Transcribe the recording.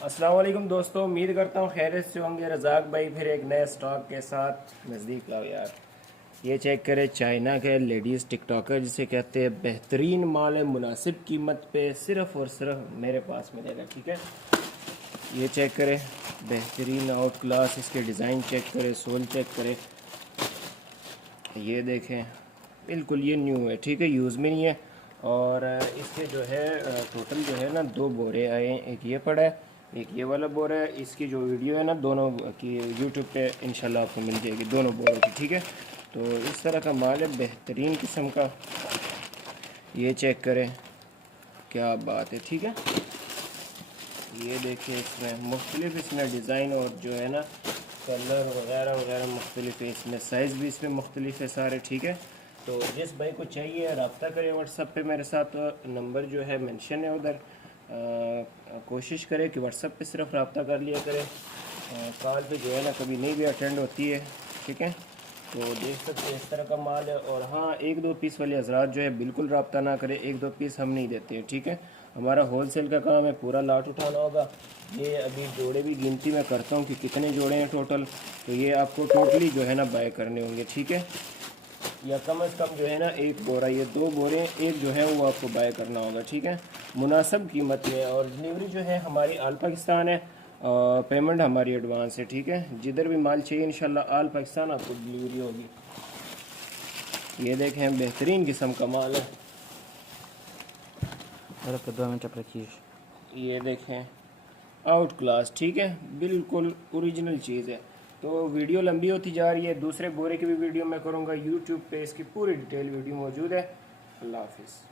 अस्सलाम वालेकुम दोस्तों, उम्मीद करता हूँ खैरियत से होंगे। रज़ाक भाई फिर एक नए स्टॉक के साथ नज़दीक लाओ यार। ये चेक करें, चाइना के लेडीज़ टिकटॉकर जिसे कहते हैं, बेहतरीन माल है, मुनासिब कीमत पे सिर्फ़ और सिर्फ मेरे पास मिलेगा। ठीक है, ये चेक करें, बेहतरीन आउट क्लास, इसके डिज़ाइन चेक करें, सोल चेक करें, ये देखें, बिल्कुल ये न्यू है। ठीक है, यूज़ में नहीं है। और इसके जो है टोटल जो है ना 2 बोरे आए हैं, एक ये पड़ा है, एक ये वाला बोरा है। इसकी जो वीडियो है ना दोनों की यूट्यूब पे इंशाल्लाह आपको मिल जाएगी, दोनों बोरों की। ठीक है, तो इस तरह का माल है, बेहतरीन किस्म का। ये चेक करें, क्या बात है। ठीक है, ये देखिए, इसमें मुख्तलिफ इसमें डिज़ाइन और जो है ना कलर वगैरह वगैरह मुख्तलिफ है, इसमें साइज़ भी इसमें मुख्तलिफ है सारे। ठीक है, तो जिस भाई को चाहिए रब्ता करें व्हाट्सअप पे मेरे साथ, नंबर जो है मेंशन है उधर। कोशिश करें कि व्हाट्सअप पे सिर्फ रब्ता कर लिया करें, कॉल पे जो है ना कभी नहीं भी अटेंड होती है। ठीक है, तो देख सकते हैं इस तरह का माल है। और हाँ, 1-2 पीस वाले हजरात जो है बिल्कुल रब्ता ना करें, 1-2 पीस हम नहीं देते हैं। ठीक है, हमारा होलसेल का काम है, पूरा लाट उठाना होगा। ये अभी जोड़े भी गिनती मैं करता हूँ कि कितने जोड़े हैं टोटल, तो ये आपको टोटली जो है ना बाय करने होंगे। ठीक है, या कम से कम जो है ना एक बोरा, ये 2 बोरे एक जो है वो आपको बाय करना होगा। ठीक है, मुनासिब कीमत में। और डिलीवरी जो है हमारी आल पाकिस्तान है, और पेमेंट हमारी एडवांस है। ठीक है, जिधर भी माल चाहिए इंशाल्लाह आल पाकिस्तान आपको डिलीवरी होगी। ये देखें, बेहतरीन किस्म का माल है। रख 2 मिनट आप रखिए। ये देखें, आउट क्लास। ठीक है, बिल्कुल ओरिजिनल चीज़ है। तो वीडियो लंबी होती जा रही है, दूसरे बोरे की भी वीडियो मैं करूँगा यूट्यूब पे, इसकी पूरी डिटेल वीडियो मौजूद है। अल्लाह हाफिज़।